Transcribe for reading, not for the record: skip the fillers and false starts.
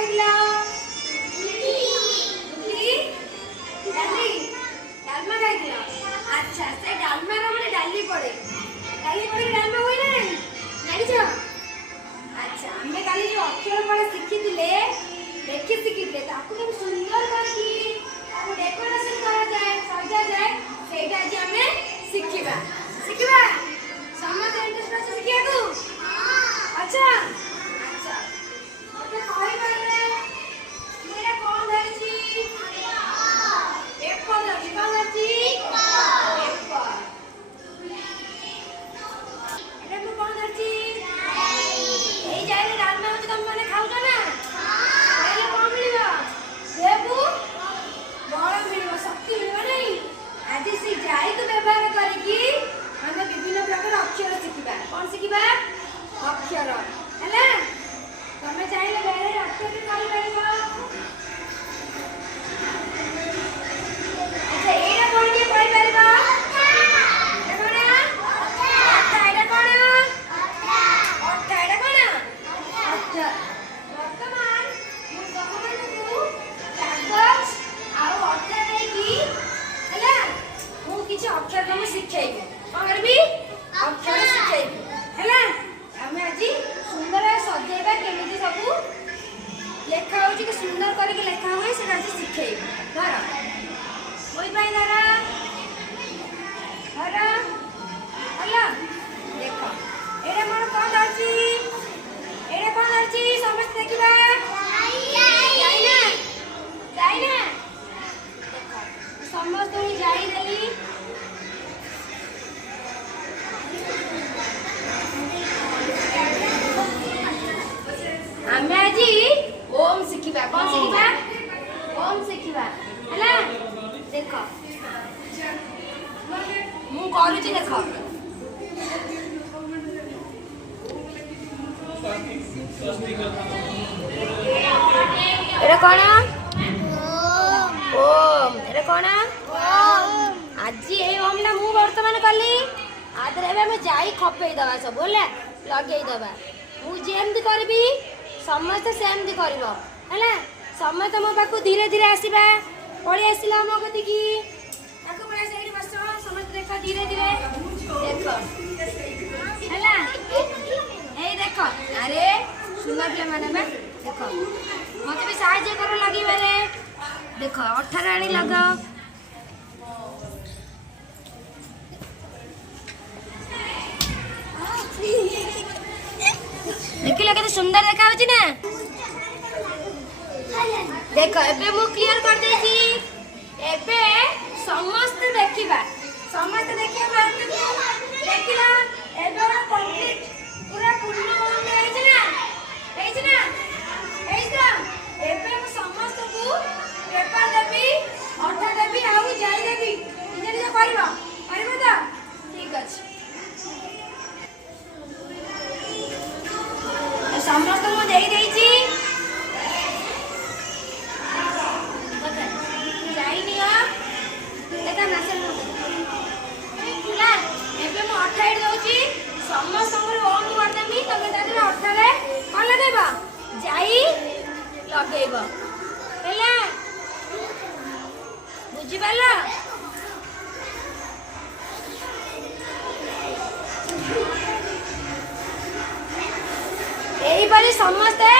ଖାଇଥିଲ? ଡାଲି ଡାଲମା ଖାଇଥିଲ? ଆଚ୍ଛା, ସେ ଡାଲମାର ମାନେ ଡାଲି ପଡେ, ଡାଲି ପଡିକି ଡାଲମା ହୁଏ ନା ନାହିଁ ଜାଣିଛ? ଆଚ୍ଛା, ଆମେ କାଲି ଯୋଉ ଅକ୍ଷର ଫଳ ଶିଖିଥିଲେ, ଲେଖି ଶିଖିଥିଲେ, ତାକୁ କେମିତି ସୁନ୍ଦର କରିକି ତାକୁ ଡେକୋରେସନ କରାଯାଏ, ସଜାଯାଏ, ସେଇଟା ଆଜି ଆମେ ଶିଖିବା। ଶିଖିବା? ସମସ୍ତେ ଇଣ୍ଟରେଷ୍ଟ ଅଛି ଶିଖିବାକୁ? ଆଚ୍ଛା ଆଚ୍ଛା, ମତେ କହିପାରିବେ ମୁଁ ଏଇଟା କଣ ଧରିଛି? ପେପର ଧରିଛି। କଣ ଧରିଛି? ପେପର। ଏଇଟା ମୁଁ କଣ ଧରିଛି? ଏଇ ଜାଇରେ ଡାଲମା ହଉଛି, ତମେ ମାନେ ଖାଉଛ ନା? ଖାଇଲେ କଣ ମିଳିବ? ଦେହକୁ ବଳ ମିଳିବ, ଶକ୍ତି ମିଳିବ ନାହିଁ? ଆଜି ସେ ଜାଇକୁ ବ୍ୟବହାର କରିକି ଆମେ ବିଭିନ୍ନ ପ୍ରକାର ଅକ୍ଷର ଶିଖିବା। କଣ ଶିଖିବା? ଅକ୍ଷର। ହେଲା? ତମେ ଚାହିଁଲେ ବେଳରେ ଅକ୍ଷର ବି କହିପାରିବ। ଆଚ୍ଛା, ଏଇଟା କଣ ଟିକେ କହିପାରିବ? ଏଇଟା କଣ? ଅଠା। ଏଇଟା କଣ? ଅଠା। ଏଇଟା କଣ? ଅଠା। ବର୍ତ୍ତମାନ ମୁଁ ତମମାନଙ୍କୁ କାଗଜ ଆଉ ଅଠା ଦେଇକି, ହେଲା, ମୁଁ କିଛି ଅକ୍ଷର ତମକୁ ଶିଖେଇବି। କଣ କରିବି? ଅକ୍ଷର ଶିଖେଇବି। ହେଲା? ଆମେ ଆଜି ସୁନ୍ଦର ସଜେଇବା, କେମିତି ସବୁ ଲେଖା ହଉଛି, କି ସୁନ୍ଦର କରିକି ଲେଖା ହୁଏ, ସେଟା ଆଜି ଶିଖେଇବି। ଧର, ମୋ ପାଇଁ ଧର, ଧର, ହେଲା, ଦେଖ, ଏଇଟା ମୋର କଣ ଧରିଛି? ଏଇଟା କଣ ଧରିଛି? ସମସ୍ତେ ଦେଖିବା। ଯାଇନା? ଯାଇନା? ଦେଖ, ସମସ୍ତଙ୍କୁ ଯାଇ ଦେଲି। ଆମେ ଆଜି ଓମ୍ ଶିଖିବା। କଣ ଶିଖିବା? ଓମ୍ ଶିଖିବା। ହେଲା? ଦେଖ, ମୁଁ କରୁଛି, ଦେଖ। ଏଟା କଣ? ଓମ୍। ଏଟା କଣ? ଆଜି ଏଇ ଓମ୍ ଟା ମୁଁ ବର୍ତ୍ତମାନ କଲି। ଆଦରେ ଏବେ ଆମେ ଯାଇ ଖପେଇ ଦବା, ସବୁ ହେଲା, ଲଗେଇ ଦବା। ମୁଁ ଯେମିତି କରିବି ସମସ୍ତେ ସେମିତି କରିବ। ହେଲା? ସମସ୍ତେ ମୋ ପାଖକୁ ଧୀରେ ଧୀରେ ଆସିବା। ପଳେଇ ଆସିଲା ମୋ କତିକି, ତାକୁ ପଳେଇ ଆସ, ଏଇଠି ବସ। ସମସ୍ତେ ଦେଖ, ଧୀରେ ଧୀରେ ଦେଖ। ହେଲା? ଏଇ ଦେଖ, ଆରେ ସୁନା ପିଲାମାନେ ବା, ଦେଖ, ମତେ ବି ସାହାଯ୍ୟ କର ଲଗେଇବାରେ। ଦେଖ, ଅଠାର ଆଣି ଲଗାଅ। ଦେଖିଲ କେତେ ସୁନ୍ଦର ଦେଖା ହଉଛି ନା? ଦେଖ, ଏବେ ମୁଁ କ୍ଲିୟର କରିଦେଇଛି। ଏବେ ସମସ୍ତେ ଦେଖିବା। ସମସ୍ତେ ଦେଖିବା। ଦେଖିଲ, ଏବେ ଗୋଟେ କମ୍ପ୍ଲିଟ ପୁରା ପୂର୍ଣ୍ଣ ହେଇଛି ନା? ହେଇଛି ନା? ହେଇଛି ତ? ଏବେ ମୁଁ ସମସ୍ତଙ୍କୁ ପେପର ଦେବି, ଅଠା ଦେବି, ଆଉ ଯାଇ ଦେବି। ନିଜ ନିଜ କରିବ। କରିବ ତ? ଠିକ ଅଛି। ସମସ୍ତଙ୍କୁ ଦେଇ ଦେଇଛି। ଯାଇନିଅ, ଦେଖ ମାସେ ହେଲା। ଏବେ ମୁଁ ଅଠା ଏଠି ଦଉଛି, ସମସ୍ତଙ୍କର ଓମ୍ କରିଦେବି। ତମେ ତା ଦେହରେ ଅଠାରେ କଣ ଲଗେଇବ? ଯାଇ ଲଗେଇବ। ହେଲା? ବୁଝିପାରିଲ? ଏଇଭଳି ସମସ୍ତେ